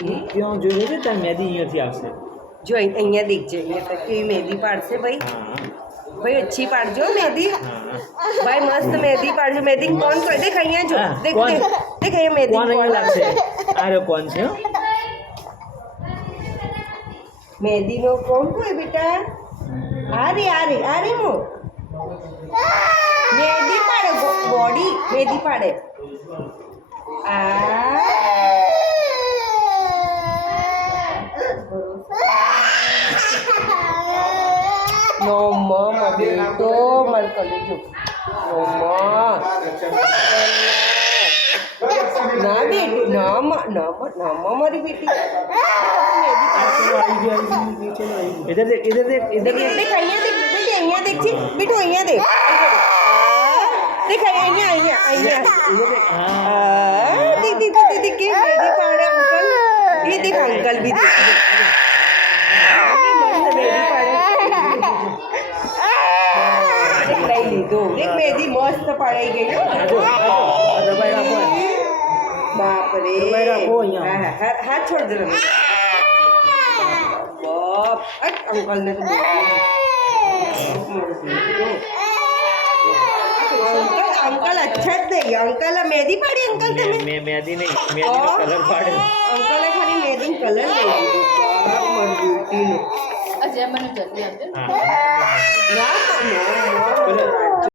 क्यों जो है तार मेहंदी અહીંયાથી આવશે जो અહીંયા દેખજે અહીંયા તો કેવી મહેંદી પાડશે ભાઈ भाई अच्छी पाड़जो मेहंदी भाई मस्त मेहंदी पाड़जो मेहंदी कौन कर देख અહીંયા જો देख देख देख ये मेहंदी कौन लागશે अरे कौन છે मेहंदी नो कौन कोई बेटा आ रही मो मेहंदी पाड़े बॉडी मेहंदी पाड़े आ नो मम्मा बेटो मर कलेजो नो ना बेटी ना मारी बेटी इधर देख इधर देख इधर देख देख અહીંયા દેખ છી બેટો અહીંયા દેખ દેખ અહીંયા दीदी के मेहंदी पाड़े अंकल ये देख अंकल भी देख मस्त मेहंदी पाड़े लई लीधो देख मेहंदी मस्त पड़ाई गई दबाई રાખો बाप रे दबाई રાખો અહીંયા हाथ छोड़ दे रहा बाप अंकल ने तो अंकल अच्छा नहीं अंकल मेहंदी पाड़ी अंकल તમે मेहंदी नहीं मेहंदी નો કલર પાડે અંકલ ખાલી મેહંદી કલર લઈ લીધો બાપ મારી બેટી નો અજય મને જલ્દી આપજો ના